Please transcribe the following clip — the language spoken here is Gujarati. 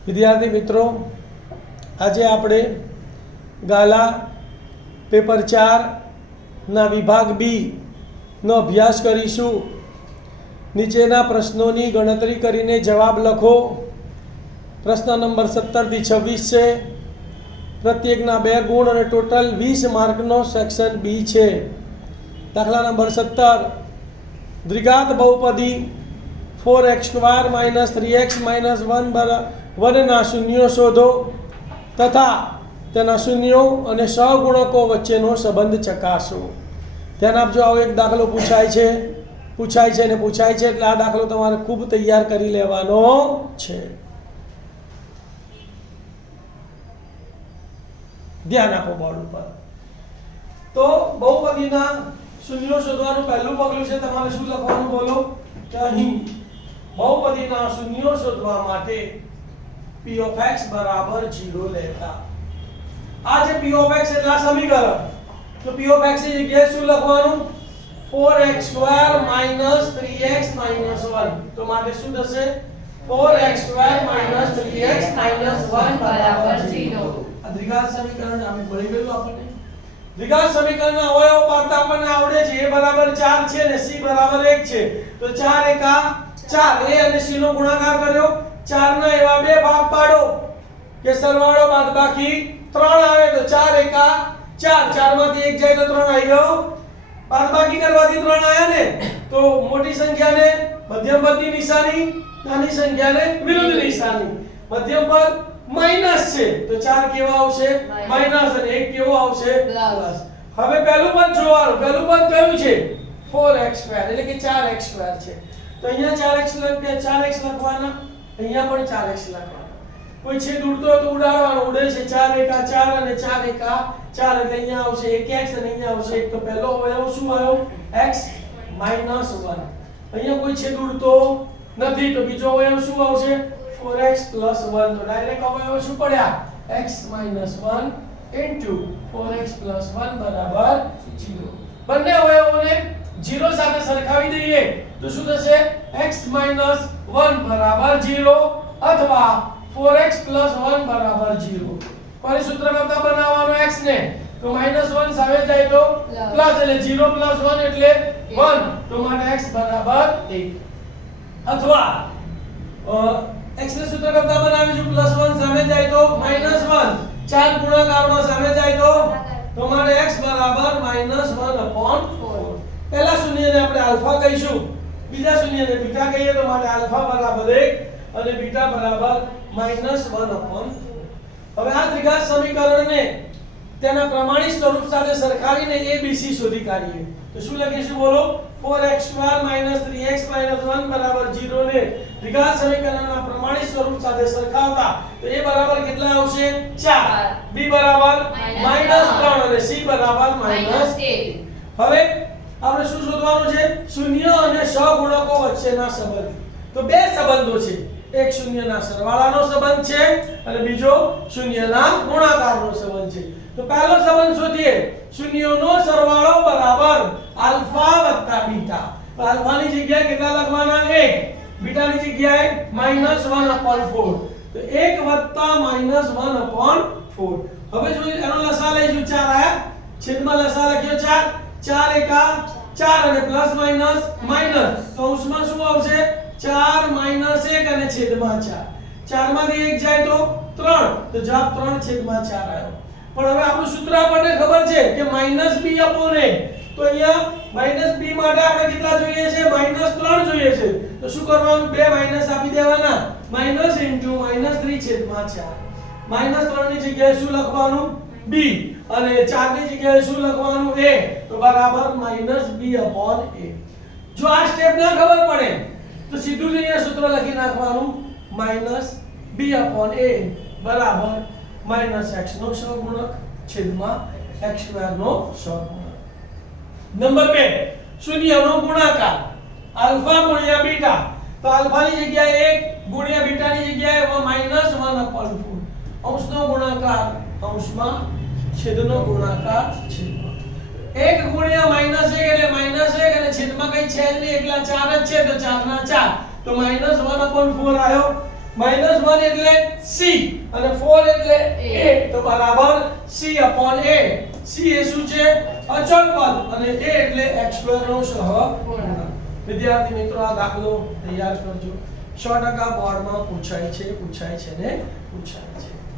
વિદ્યાર્થી મિત્રો, આજે આપણે ગાલા પેપર 4ના વિભાગ બીનો અભ્યાસ કરીશું. નીચેના પ્રશ્નોની ગણતરી કરીને જવાબ લખો. પ્રશ્ન નંબર 17 થી 26 છે. પ્રત્યેકના 2 ગુણ અને ટોટલ 20 માર્કનો સેક્શન બી છે. દાખલા નંબર 17, દ્વિઘાત બહુપદી 4x² - 3x - 1 ના શૂન્યો શોધો તથા તેના શૂન્યો અને સહગુણકો વચ્ચેનો સંબંધ ચકાસો. ધ્યાન આપજો, આવો એક દાખલો પૂછાય છે એટલે આ દાખલો તમારે ખૂબ તૈયાર કરી લેવાનો છે. ધ્યાન આપો બોર્ડ ઉપર. તો બહુપદીના શૂન્યો શોધવાનું પહેલું પગલું છે. તમારે શું લખવાનું બોલો કે અહીં બહુપદીના શૂન્યો શોધવા માટે p of x બરાબર 0 લેતા. આ જે p of x એટલે આ સમીકરણ. તો p of x ની જગ્યાએ શું લખવાનું? 4x² - 3x - 1. તો માટે શું થશે? 4x² - 3x - 1 બરાબર 0. આ દ્વિઘાત સમીકરણ આપણે ભણી ગયું. આપણને દ્વિઘાત સમીકરણના અવયવો પાડતા આપણને આવડે છે. a બરાબર 4 છે અને c બરાબર 1 છે. તો 4 એકા 4, a અને c નો ગુણાકાર કર્યો. 4 ના એવા બે ભાગ પાડો કે સરવાળો બાદબાકી 3 આવે. તો 4 એકા 4, 4 માંથી 1 જાય તો 3 આવી ગયો. બાદબાકી કરવાથી 3 આયા ને. તો મોટી સંખ્યાને મધ્યમ પદની નિશાની, નાની સંખ્યાને વિરુદ્ધ નિશાની. મધ્યમ પદ માઈનસ છે તો 4 કેવા આવશે? માઈનસ, અને 1 કેવો આવશે? પ્લસ. હવે પહેલું પદ જોવાનું. પહેલું પદ કયું છે? 4x² એટલે કે 4x² છે. તો અહીંયા 4x લખવાના, અહીંયા પણ 4x લખવાના. કોઈ છેદ ઉડતો હોય તો ઉડાડવાનો. ઉડે છે 4 એકા 4 અને 4 એકા 4 એટલે અહીંયા આવશે 1x અને અહીંયા આવશે 1. તો પહેલો અવયવ શું આવ્યો? x - 1. અહીંયા કોઈ છેદ ઉડતો નથી તો બીજો અવયવ શું આવશે? 4x + 1. તો ડાયરેક્ટ અવયવ શું પડ્યા? x - 1 * 4x + 1 બરાબર 0. બંને અવયવોને 0 સાથે સરખાવી દઈએ તો શું થશે? x - 1 બરાબર 0 અથવા 4x + 1 બરાબર 0. ફરી સૂત્ર કરતા બનાવવાનો x ને. તો -1 સામે જાય તો પ્લસ, એટલે 0 + 1 એટલે 1. તો માટે x બરાબર 1. અથવા x ને સૂત્ર કરતા બનાવીશું. +1 સામે જાય તો -1. 4 ગુણાકારમાં સામે જાય તો માટે x બરાબર -1/4. પહેલા શૂન્યને આપણે આલ્ફા કહીશું, બીજા શૂન્યને બીટા કહીએ. તો માટે આલ્ફા બરાબર 1 અને બીટા બરાબર -1/4. હવે આ દ્વિઘાત સમીકરણને તેના પ્રમાણિત સ્વરૂપ સાથે સરખાવીને abc શોધી કાઢીએ. તો શું લખીશું બોલો? 4x² - 3x - 1 બરાબર 0 ને દ્વિઘાત સમીકરણના પ્રમાણિત સ્વરૂપ સાથે સરખાવતા તો a બરાબર કેટલા આવશે? 4, b બરાબર -3 અને c બરાબર -1. હવે આપણે શું શોધવાનું છે? શૂન્ય અને સહગુણકો વચ્ચેના સંબંધ. તો બે સંબંધો છે. એક શૂન્યના સરવાળાનો સંબંધ છે અને બીજો શૂન્યના ગુણાકારનો સંબંધ છે. તો પહેલો સંબંધ શોધીએ. શૂન્યોનો સરવાળો બરાબર આલ્ફા વત્તા બીટા. તો આલ્ફાની જગ્યાએ કેટલા લખવાના? 1. બીટાની જગ્યાએ -1/4. તો 1 વત્તા -1/4. હવે જો એનો લસા લઈશું 4 આયા, છેદમાં લસા લખ્યો 4. 4 એકા 4 અને પ્લસ માઈનસ. તો અંશમાં શું આવશે? 4 - 1 અને છેદમાં 4. 4 માંથી 1 જાય તો 3. તો જવાબ 3/4 આવ્યો. પણ હવે આપણું સૂત્ર આપણને ખબર છે કે -b/a. તો અહીંયા -b માટે આપણે કેટલા જોઈએ છે? -3 જોઈએ છે. તો શું કરવાનું? બે માઈનસ આપી દેવાના. -(-3/4) -3 ની જગ્યાએ શું લખવાનું? b અને 4 ની જગ્યાએ શું લખવાનું? a. તો બરાબર -b/a. જો આ સ્ટેપ ના ખબર પડે તો સીધું જ અહીંયા સૂત્ર લખી નાખવાનું. -b/a બરાબર -x નો સહગુણક છેદમાં x² નો સહગુણક. નંબર 2, શૂન્યનો ગુણાકાર. આલ્ફા ગુણ્યા બીટા. તો આલ્ફાની જગ્યાએ 1 ગુણ્યા બીટાની જગ્યાએ -1/4. અંશનો ગુણાકાર અંશમાં, છેદનો ગુણાકાર છેદમાં. 1 ગુણ્યા -1 એટલે -1 અને છેદમાં કઈ છે જ નહીં, એકલા 4 જ છે. તો 4 ના 4 તો -1/4 આવ્યો. -1 એટલે c અને 4 એટલે a, તો બરાબર c/a. c એ શું છે? અચળ પદ અને a એટલે x² નો સહગુણક. વિદ્યાર્થી મિત્રો આ દાખલો તૈયાર કરજો. 100% બોર્ડમાં પૂછાય છે ને પૂછાય છે.